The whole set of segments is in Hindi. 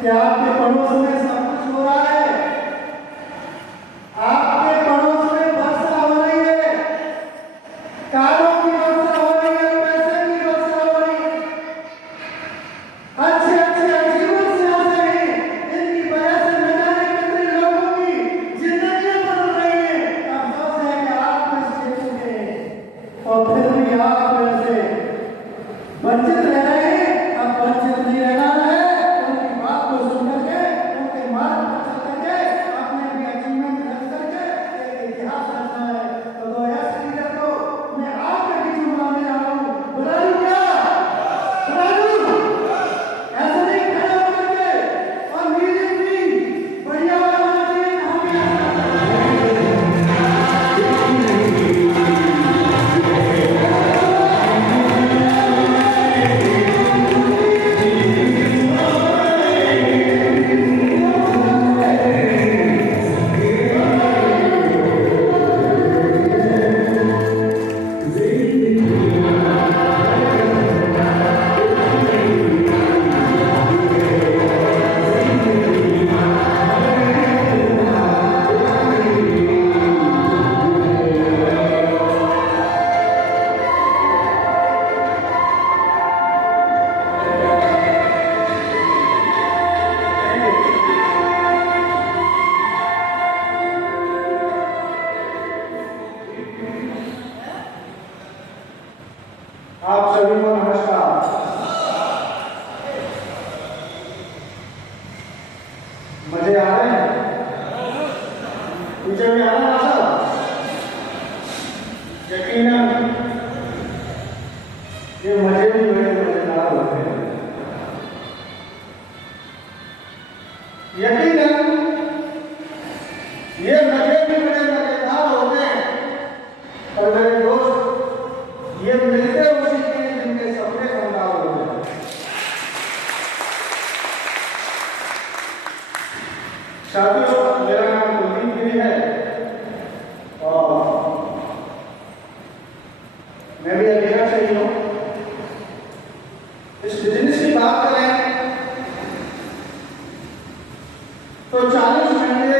कि आपके पड़ोस में सब कुछ हो रहा है, आपके पड़ोस में वर्षा हो रही है, कारों की वर्षा हो रही है, पैसे की वर्षा हो रही है, अच्छे अच्छे जीवन से आते हैं, इनकी वजह से न जाने कितने लोगों की जिंदगियां बदल रही है। अब सोच है कि आप में से चुके और फिर भी आप में से वंचित रह रहे हैं। अब वंचित नहीं रहना है, उनकी बात को सुनकर के, उनके मार्ग पर चल करके, अपने भी अचीवमेंट रख करके एक इतिहास रचना है। तो 2000 को मैं आपके बीच में बुलाने जा रहा हूँ। बुला लूं क्या? बुला लूं? ऐसे नहीं खड़े होकर के और म्यूजिक भी बढ़िया बजाना चाहिए। आप सभी को नमस्कार। मजे आ रहे हैं? पीछे में आ रहा था। यकीनन ये मजे भी बड़े मजेदार होते हैं। यकीनन ये मजे भी बड़े मजेदार होते हैं। और मेरे दोस्त, ये मिलते उसी के जिनके सपने साकार होते हैं। साथियों, मेरा नाम कुलदीप गिरी है और मैं भी अलीगढ़ से ही हूँ। इस बिजनेस की बात करें तो 40 घंटे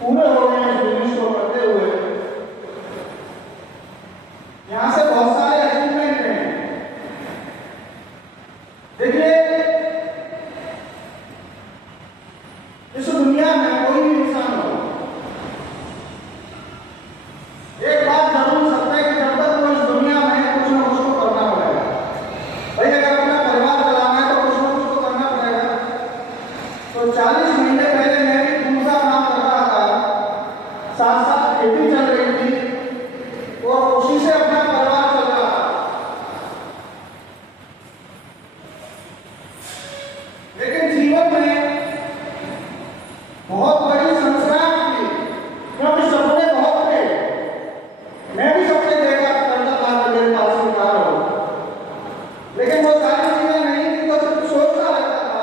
पूरे हो गए इस बिजनेस को करते हुए। यहां से बहुत सारे अचीवमेंट हैं। देखिए, इस दुनिया में कोई भी इंसान हो, एक बात जरूर सत्य है कि जब तक वो इस दुनिया में कुछ ना कुछ तो करना पड़ेगा। भाई, अगर अपना परिवार चलाना है तो कुछ ना कुछ तो करना पड़ेगा। तो 40 महीने पहले मैं भी दूसरा काम कर रहा था, साथ साथ खेती चल रही थी और उसी से अपना परिवार चल रहा था। लेकिन जीवन में बहुत बड़ी संस्कार थी, क्योंकि सपने बहुत थे। मैं भी सपने देखा करता था कि मेरे पास भी कार हो, लेकिन वो सारी चीजें नहीं थी। तो सिर्फ सोचता रहता था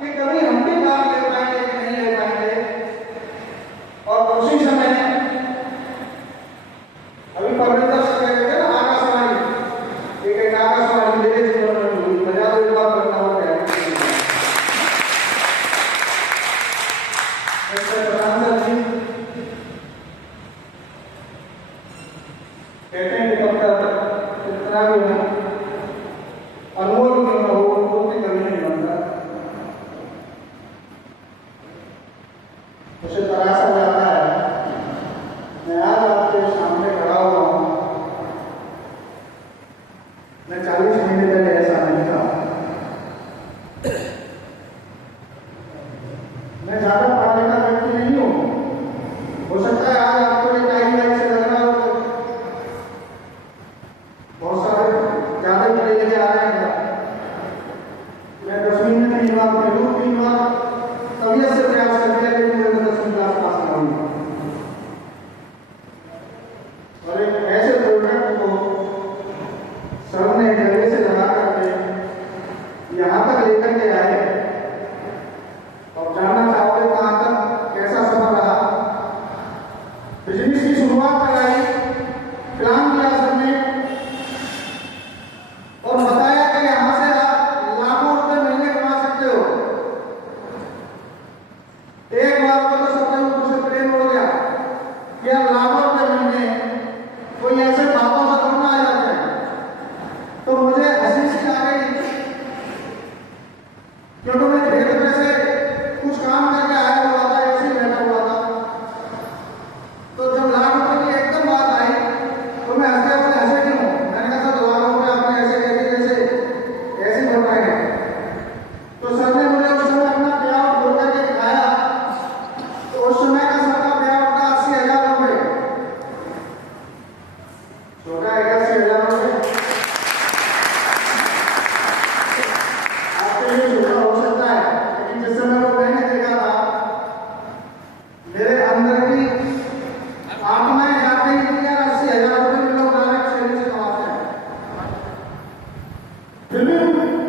कि कभी हम भी कार ले पाएंगे कि नहीं ले पाएंगे। और उसी समय अभी परमिंदर से कहेंगे ना, आकाशवाणी, एक आकाशवाणी मेरे जीवन में हुई। बजा दो एक बार करना हो गया। कहते हैं कि कितना भी हो, अनमोल क्यों ना हो, उनको भी कभी नहीं बनता। उसे तराशा जाता है। मैं आज आपके सामने खड़ा हुआ हूँ। मैं 40 महीने पहले ऐसा नहीं था। मैं ज्यादा पढ़ा लिखा व्यक्ति नहीं हूँ। हो सकता है आज आपको ये टाइम से लग रहा हो, बहुत सारे ज्यादा ही पढ़े लिखे आ रहे हैं। मैं 10वीं में 3 बार, मैं 3 बार तबियत से प्रयास करते हैं, लेकिन मुझे 10वीं क्लास पास ना हुई। और एक ऐसे प्रोडक्ट को सर ने गले से लगा करके यहाँ तक लेकर के आए। और जानना चाहोगे कहाँ तक, कैसा सफर रहा। बिजनेस की शुरुआत कराई, प्लान किया सबने और बताया कि यहाँ से आप लाखों रुपए महीने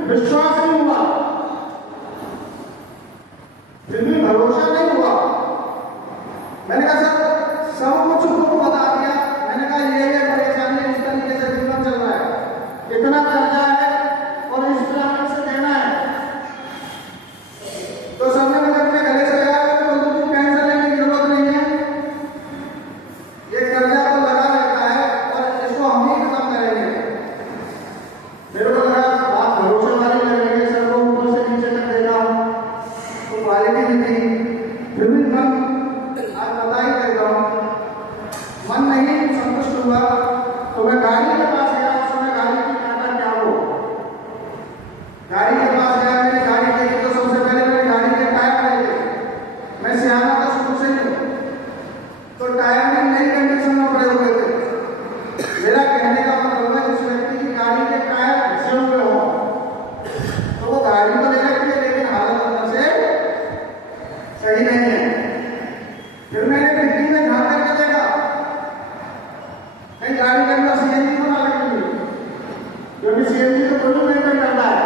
विश्वास नहीं हुआ, फिर भी भरोसा नहीं हुआ। मैंने कहा सर सब कुछ तुमको बता दिया, मैंने कहा ये परेशानी इस तरीके से जीवन चल रहा है, इतना कर्जा है और इस तरह से देना है। तो सबने मुझे अपने गले से लगा तो तुम टेंशन लेने की जरूरत नहीं है, ये कर्जा तो लगा रहता है और इसको हम ही खत्म करेंगे। मेरे को लगा बात भरोसे वाली लगेगी, सर को ऊपर से नीचे तक देखा तो क्वालिटी नहीं थी, फिर भी मन आज बता ही देता हूँ, मन नहीं संतुष्ट हुआ। तो मैं गाड़ी के पास गया, उस समय गाड़ी की टाटा क्या हो, गाड़ी के पास गया, मैंने गाड़ी देखी तो सबसे पहले मैंने गाड़ी के टायर देखे। मैं सियाना था शुरू से ही, तो टायर में नई कंडीशन में पड़े हुए थे। मेरा कहने का मतलब है जिस व्यक्ति की गाड़ी के टायर घिसे हुए हो तो वो गाड़ी तो ले रखी है लेकिन हालत अंदर से सही नहीं है। फिर मैंने डिग्गी में झांक करके देखा कहीं गाड़ी के अंदर सीएनजी तो ना लगी हुई, क्योंकि सीएनजी तो कोई मेंटेन करता है,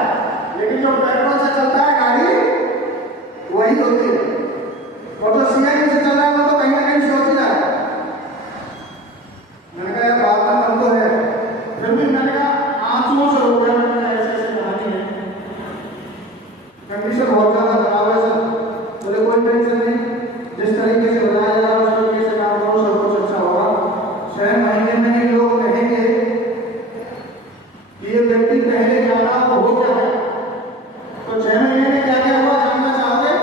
लेकिन जो पेट्रोल से चलता है गाड़ी वही होती है, और जो सीएनजी से चल रहा है वो तो कहीं ना कहीं सोच जाए। मैंने कहा यार बात का दम तो है, फिर भी मैंने कहा आंसुओं से रो गया, मैंने ऐसे कहानी है, कंडीशन बहुत ज्यादा खराब है सर। बोले कोई टेंशन नहीं, जिस तरीके से बताया जा रहा है उस तरीके से काम करो, सब कुछ अच्छा होगा। 6 महीने में ही लोग कहेंगे कि ये व्यक्ति पहले क्या था वो हो क्या है। तो 6 महीने में क्या क्या हुआ जानना चाहोगे?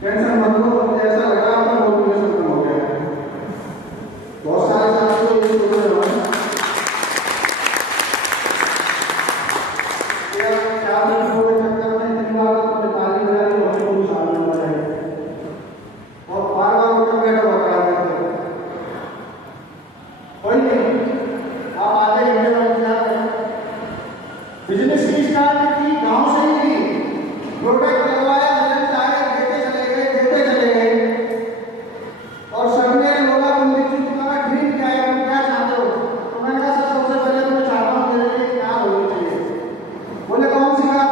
टेंशन मत लो, मुझे ऐसा लग रहा है आपका मोटिवेशन कम हो गया है। बहुत सारे साथियों ये सोच रहे हो क्या मिनटों के चक्कर में इतनी बार तुमने ताली बजाई और कोई शामिल हो जाए और बार बार उठकर बैठा होता है। कोई नहीं, आप आगे घंटे का इंतजार करें। बिजनेस की स्टार्ट की गांव से ही की, प्रोडक्ट लगवाया, रिजल्ट आए, देते चले गए और सबने बोला तुम्हारा ड्रीम क्या है, तुम क्या चाहते हो? तो मैंने कहा सर सबसे पहले तो मैं चाहता हूँ मेरे लिए कार होनी चाहिए। बोले कौन सी कार?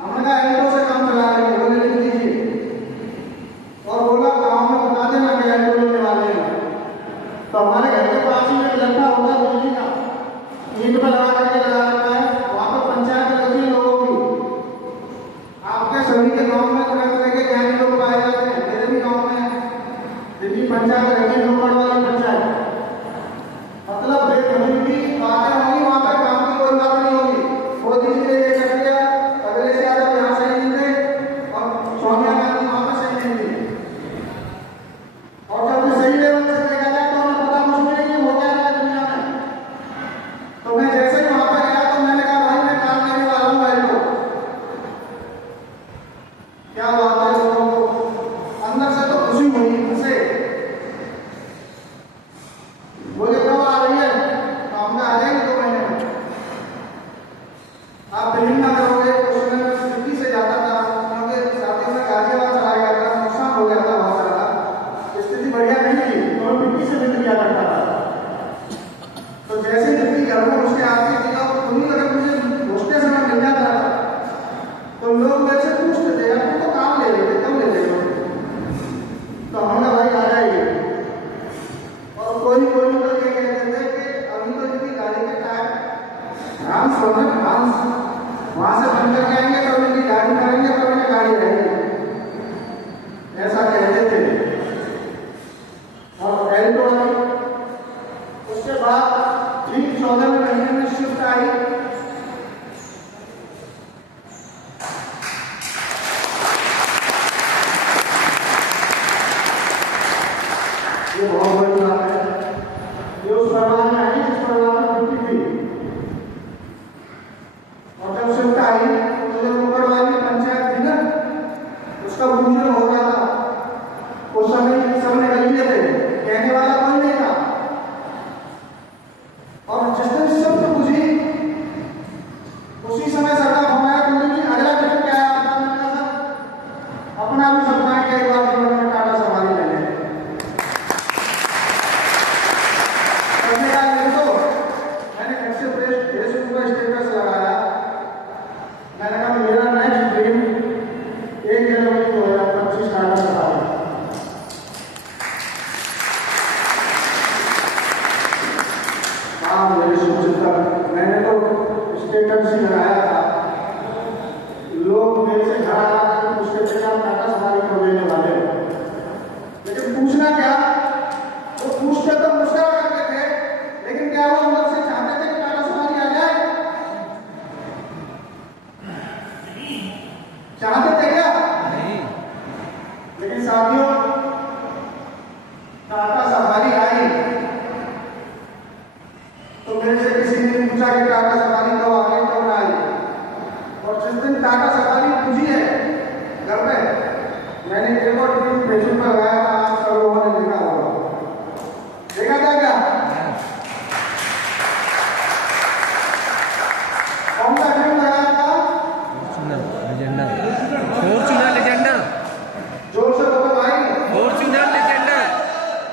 हमने कहा एल्टो से काम चला रहे हैं। बोले लिख दीजिए और बोला गाँव में बता देना कि एल्टो लेने वाले हैं। तो हमारे घर के पास ही एक लड़का होता है बिजली का, ईंट पर लगा करके लगा रखा है, वहाँ पर पंचायत लगती है लोगों की। आपके सभी के गाँव में तरह तरह के ज्ञानी लोग पाए जाते हैं, मेरे भी गाँव में दिल्ली पंचायत रहती है, लोकड़ वाली पंचायत, मतलब बेखबरी बातें होंगी, वहाँ पर काम की कोई बात नहीं होगी। मोदी जी ने ये कर दिया, अखिलेश यादव यहाँ सही नहीं थे और सोनिया गांधी वहाँ पर सही नहीं थी। और जब सही लेवल से देखा जाए तो हमें पता मुश्किल है कि हो क्या रहा है दुनिया में। तो मैं जैसे ही वहाँ पर गया तो मैंने कहा भाई मैं काम लेने वाला हूँ एल्टो। क्या बात है, लोगों को अंदर से तो खुशी हुई, हंसे। बोले कब आ रही है? तो हमने आ जाएंगे 2 महीने में। आप बिलिंग ना करोगे तो उसमें दिल्ली से जाता था, क्योंकि साथियों में गाजियाबाद चला गया था, नुकसान हो गया था बहुत ज्यादा, स्थिति बढ़िया नहीं थी, तो मैं दिल्ली से निकल गया करता था। तो जैसे दिल्ली घर में उसके आती थी और उन्हीं अगर मुझे घुसते समय मिल जाता था तो लोग मेरे से पूछते थे यार तो काम ले लेते, कब ले लेते? तो हमने भाई आ जाएंगे। और कोई लोग ये कहते थे कि अभी तो इनकी गाड़ी के टायर फ्रांस होने फ्रांस वहां से बन करके आएंगे तो इनकी गाड़ी करेंगे तो इन्हें गाड़ी रहेगी, ऐसा कहते थे। और एल्टो आई, उसके बाद ठीक 14वें महीने में शिफ्ट आई। ये बहुत बड़ी बात है, ये उस परिवार में आई जिस परिवार में ड्यूटी थी। और जब शिफ्ट आई तो जो ऊपर वाली पंचायत थी ना, उसका भूषण हो गया था। उस समय सब निकल लिए थे, कहने वाला कोई नहीं था। और जिस दिन शिफ्ट बुझी हाँ मेरे शुभचिंतक, मैंने तो स्टेटस ही लगाया था, लोग मेरे से घर आकर पूछते थे आप टाटा सफारी को लेने वाले हो, लेकिन पूछना क्या, वो पूछते तो मुस्कुरा करते थे, लेकिन क्या वो अंदर से चाहते थे कि टाटा सफारी आ जाए? चाहते थे क्या? नहीं। लेकिन साथियों, टाटा सफारी आई तो मेरे से किसी ने पूछा कि टाटा सफारी कब आ गई, कब आई? और जिस दिन टाटा सफारी पूछी है घर में, मैंने एक और फेसबुक पर लगाया था, आप सब लोगों ने देखा होगा। देखा था क्या? कौन सा फिल्म लगाया था? Fortuner Legender. जोर से बोलो भाई। Fortuner Legender.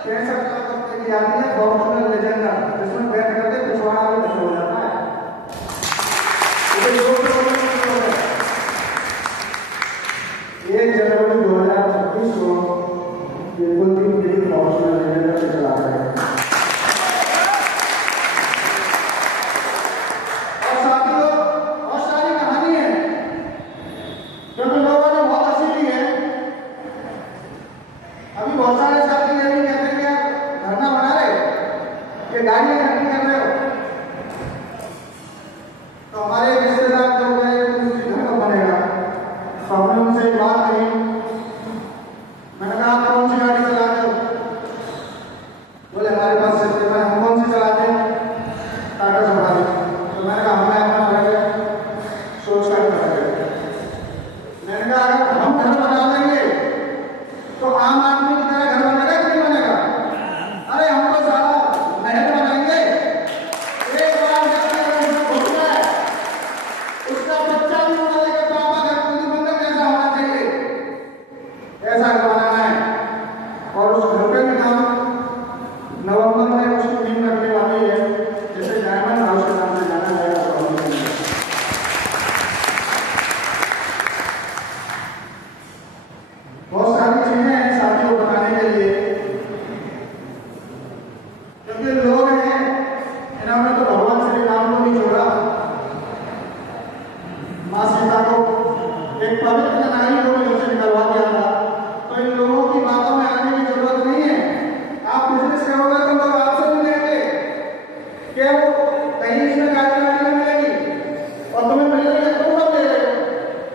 कैसा करते की आती है फॉर्च्यूनर लेजेंडर, जिसमें बैठ करके पिछवाड़ा में हो जाता है। इसे जोर से बोलो। 1 जनवरी 2026 को बिल्कुल भी मेरी फॉर्च्यूनर लेजेंडर से चला रहे हैं। और साथियों, और सारी कहानी है, क्योंकि लोगों ने बहुत हंसी ली है। अभी बहुत सारे साथी ये भी कहते हैं कि आप धरना बना रहे हो, ये गाड़ियां इकट्ठी कर रहे हो, तो हमारे रिश्तेदार जो गए घर कब बनेगा? तो हमने उनसे एक बात कही, मैंने कहा आप कौन सी गाड़ी चलाते हो? बोले हमारे पास से हम कौन सी चलाते हैं? टाटा सफारी। तो मैंने कहा हमें अपना फर्क है, सोच का फर्क है। मैंने कहा अगर हम घर बना लेंगे तो आम आदमी की तरह घर बनेगा कि नहीं बनेगा? अरे हम तो सारा महल बनाएंगे। एक बार जब घुसता है उसका बच्चा भी बोले कि पापा घर पूरी मंदिर कैसा होना चाहिए, ऐसा घर बनाना है। और उस घर पे भी हम नवंबर में उसकी थीम रखने वाली है, जैसे डायमंड हाउस के नाम से जाना जाएगा। बहुत सारी चीजें हैं साथियों बताने के लिए, क्योंकि लोग हैं इन्होंने तो भगवान श्री राम को नहीं छोड़ा, माँ सीता को एक पवित्र नारी को भी उनसे निकलवा दिया था। तो इन लोगों की बातों में आने की जरूरत नहीं है। आप बिजनेस करोगे तो लोग आपसे भी लेंगे कि वो कहीं इसमें गाड़ी में मिलेगी और तुम्हें मिल रही है, तुम सब ले रहे हो।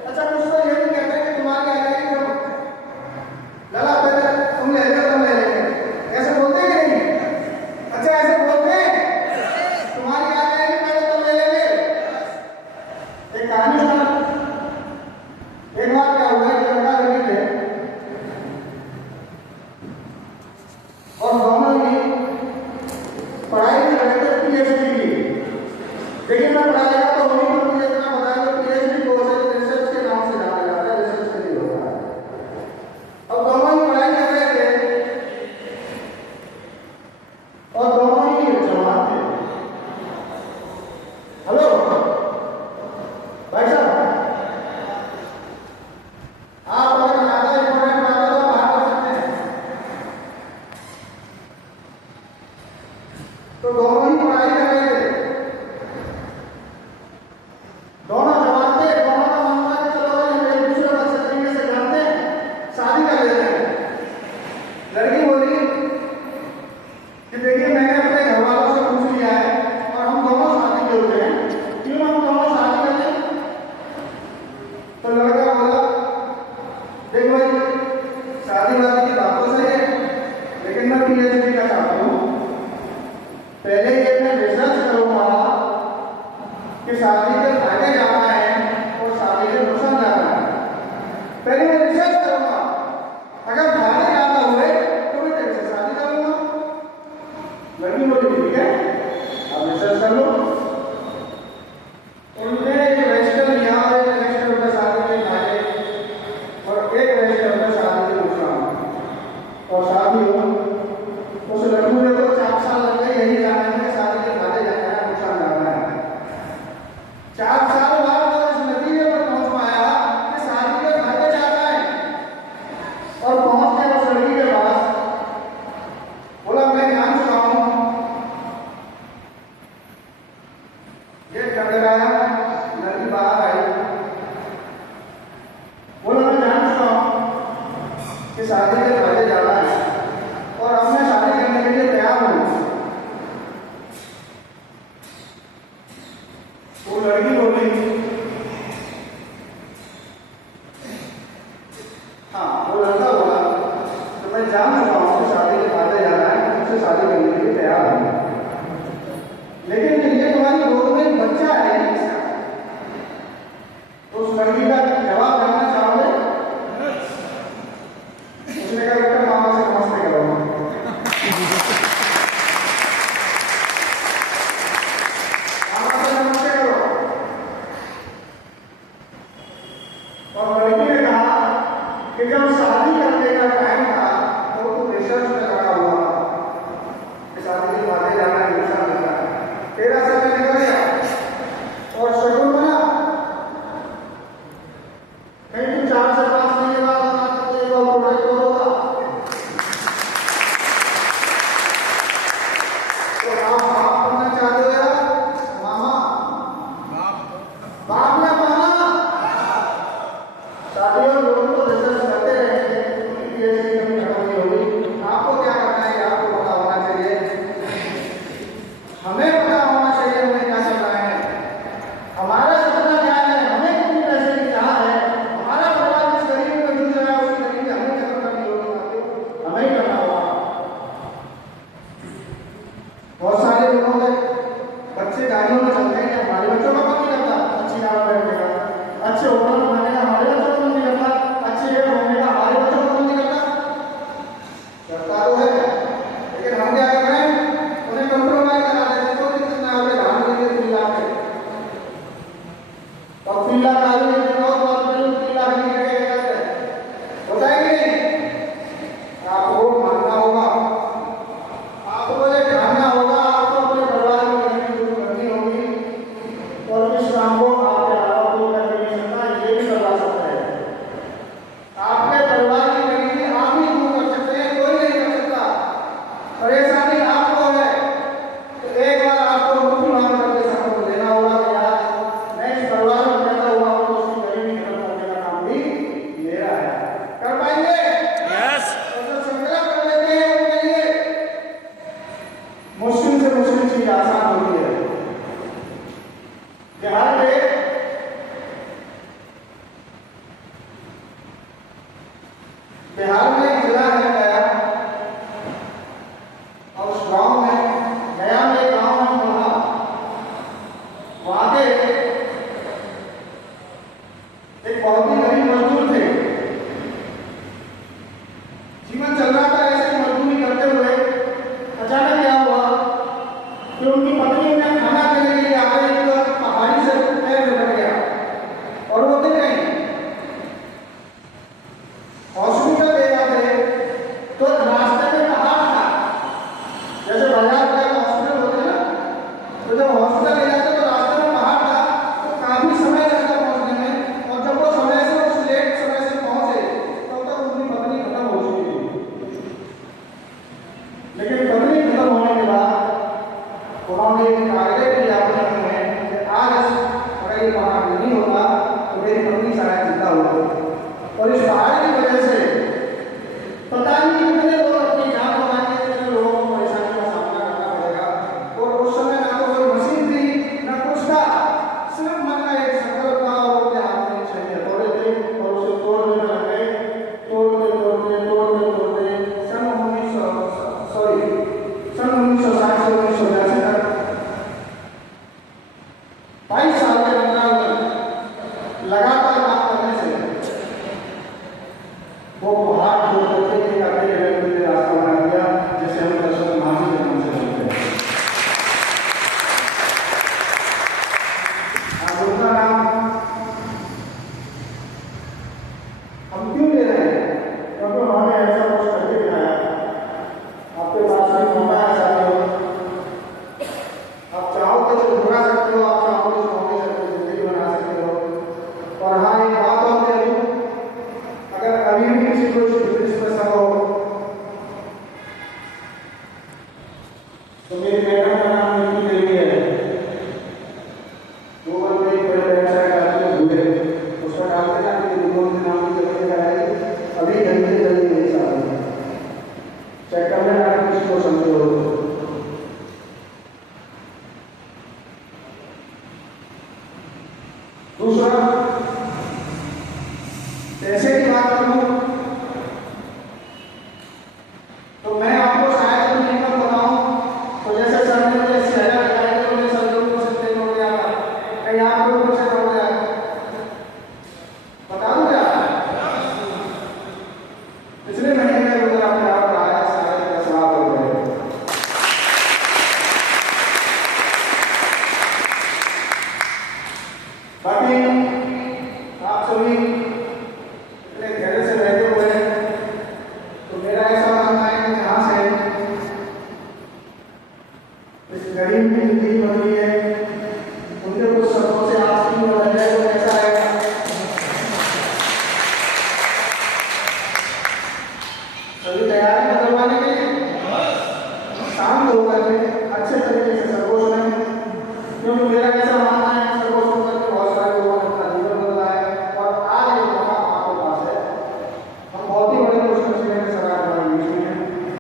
अच्छा, कुछ तो ये भी कहते हैं कि तुम्हारी आ जाएगी जब लला पहले तुम ले रहे हो, तुम ले लेंगे, ऐसे बोलते हैं कि नहीं? अच्छा, ऐसे बोलते हैं तुम्हारी आ जाएगी पहले तुम ले लेंगे। एक कहानी सुना, एक बार क्या हुआ, एक लड़का लड़की थे और दोनों ही पढ़ाई में लगे थे PhD की। लेकिन मैं पढ़ाएगा तो उन्हीं को मुझे इतना बताया कि PhD कोर्स है, रिसर्च के नाम से जाना जाता है, रिसर्च के लिए होता है। अब दोनों ही पढ़ाई कर रहे थे और दोनों ही जवान थे। हेलो भाई साहब, आप अगर ज्यादा इंपॉर्टेंट बात है तो बात कर सकते हैं। तो दोनों ही पढ़ाई कर रहे थे, दोनों जवान थे, दोनों का मन था कि चलो हम एक दूसरे को अच्छे तरीके से जानते हैं, शादी कर लेते हैं। लड़की बोली कि देखिए मैंने अपने घर वालों से पूछ लिया है और हम दोनों शादी के होते हैं, क्यों हम दोनों शादी कर लें? तो लड़का बोला देख भाई, शादी वादी की बात तो सही है, लेकिन मैं PhD का चाहता हूँ, पहले ये मैं रिसर्च करूँ गेट खटखटाया, लड़की बाहर आई, बोला मैं जान चुका हूँ कि शादी के पहले जाना है और अब मैं शादी करने के लिए तैयार हूँ। वो लड़की बोली हाँ, वो लड़का बोला तो मैं जान चुका हूँ कि शादी के पहले जाना है, मुझसे शादी करने के लिए तैयार हूँ, लेकिन ये तुम्हारी गोद में एक बच्चा है इसका। तो उस लड़की का जवाब देना चाहोगे? उसने कहा बेटा मामा से नमस्ते करो। मामा से नमस्ते करो। और लड़की ने कहा कि जब शादी करने का टाइम था तो रिसर्च में लगा हुआ कि शादी के बाद जाना है, तेरा समय निकल गया और शगुन बना, कहीं तू 4 से 5 महीने बाद आना तो एक और प्रोडक्ट होगा। तो आप बाप बनना चाहते हो या मामा? बाप या मामा? साथियों, लोग तो रिसर्च करते रहेंगे, पीएचडी कभी खत्म नहीं होगी। आपको क्या करना है, आपको पता होना चाहिए, हमें पता होना चाहिए हमें क्या करना है, हमारा सपना क्या है, हमें कितनी पैसे की चाह है, हमारा परिवार जिस गरीबी में जूझ रहा है उस गरीबी हमें खत्म करनी होगी, हमें ही करना होगा। बहुत सारे लोगों के बच्चे गाड़ियों में चलते हैं, हमारे बच्चों का मन नहीं करता अच्छी कार में बैठने का, अच्छे होटल में खाने का हमारे बच्चों का मन नहीं करता, अच्छे जगह घूमने का हमारे बच्चों का मन नहीं करता। करता तो है, लेकिन हम क्या कर रहे हैं, उन्हें कंप्रोमाइज करा देते हैं। कोई दिक्कत ना हो, धान के लिए 3 लाख है और 3 लाख आलू के दिन और बात करें 3 लाख की जगह क्या करते हैं, होता है कि नहीं? आपको मानना होगा, आपको ये जानना होगा, आपको अपने परिवार की गरीबी दूर करनी होगी और इस काम को आपके अलावा कोई कर नहीं सकता, ये भी करवा सकता है। आपके परिवार की गरीबी आप ही दूर कर सकते हैं, कोई नहीं कर सकता। परेशानी आपको है तो एक बार आपको मुट्ठी मार करके सबको देना होगा कि यार मैं इस परिवार में पैदा हुआ हूँ तो उसकी गरीबी खत्म करने का काम भी मेरा है। कर पाएंगे? यस। और जो संकल्प कर लेते हैं उनके लिए मुश्किल से मुश्किल चीज आसान होती है। बिहार में एक जिला है गया और उस गांव में गया में एक गांव में पढ़ा, वहां के एक बहुत ही गरीब मजदूर थे, जीवन चल रहा था ऐसे ही मजदूरी करते हुए। अचानक क्या हुआ कि उनकी पत्नी ने खाना देने के लिए आ गई तो पहाड़ी से पैर लग गया और वो गिर गई। हॉस्पिटल ले जाते तो रास्ते में पहाड़ था, जैसे बाजार में हॉस्पिटल होते हैं ना, तो जब हॉस्पिटल ले जाते तो रास्ते में पहाड़ था तो काफी समय लगता पहुंचने में, और जब वो समय से उस लेट समय से पहुंचे तब तक उनकी पत्नी खत्म हो चुकी थी। लेकिन पत्नी खत्म होने के बाद उन्होंने एक आग्रह किया अपने मन में कि आज अगर ये पहाड़ नहीं होता तो मेरी पत्नी शायद जिंदा होती। और इस पहाड़ की वजह से पता नहीं कितने लोग अपनी जान गंवाएंगे, कितने लोगों को परेशानी का सामना करना पड़ेगा। और उस समय ना तो कोई मशीन थी ना कुछ था, सिर्फ मन का एक संकल्प था और उनके हाथ में छेने हथौड़े थे और उसे तोड़ने में लग गए। तोड़ते तोड़ते तोड़ते तोड़ते सन 1960 से 1982 तक 22 साल के अंतराल में लगातार काम करने से वो पहाड़ जो करते थे अकेले व्यक्ति दूसरा, पैसे की बात करूं तो मैं आपको शायद अपनी कीमत बताऊं तो जैसे सर ने मुझे 80,000 लगाए तो मुझे सर लोगों से ट्रेन हो गया, कहीं आप लोगों से हो गया, बता दूं क्या? पिछले महीने में मुझे आपने आप आया 10.5 लाख रुपए। बाकी आप सभी इतने धैर्य से बैठे हुए हैं तो मेरा ऐसा मानना है कि जहाँ से इस गरीब की जिंदगी बदली है उनके कुछ शब्दों से आपकी बदल जाए तो कैसा रहेगा? सभी तैयार हैं बदलवाने के लिए? शांत होकर के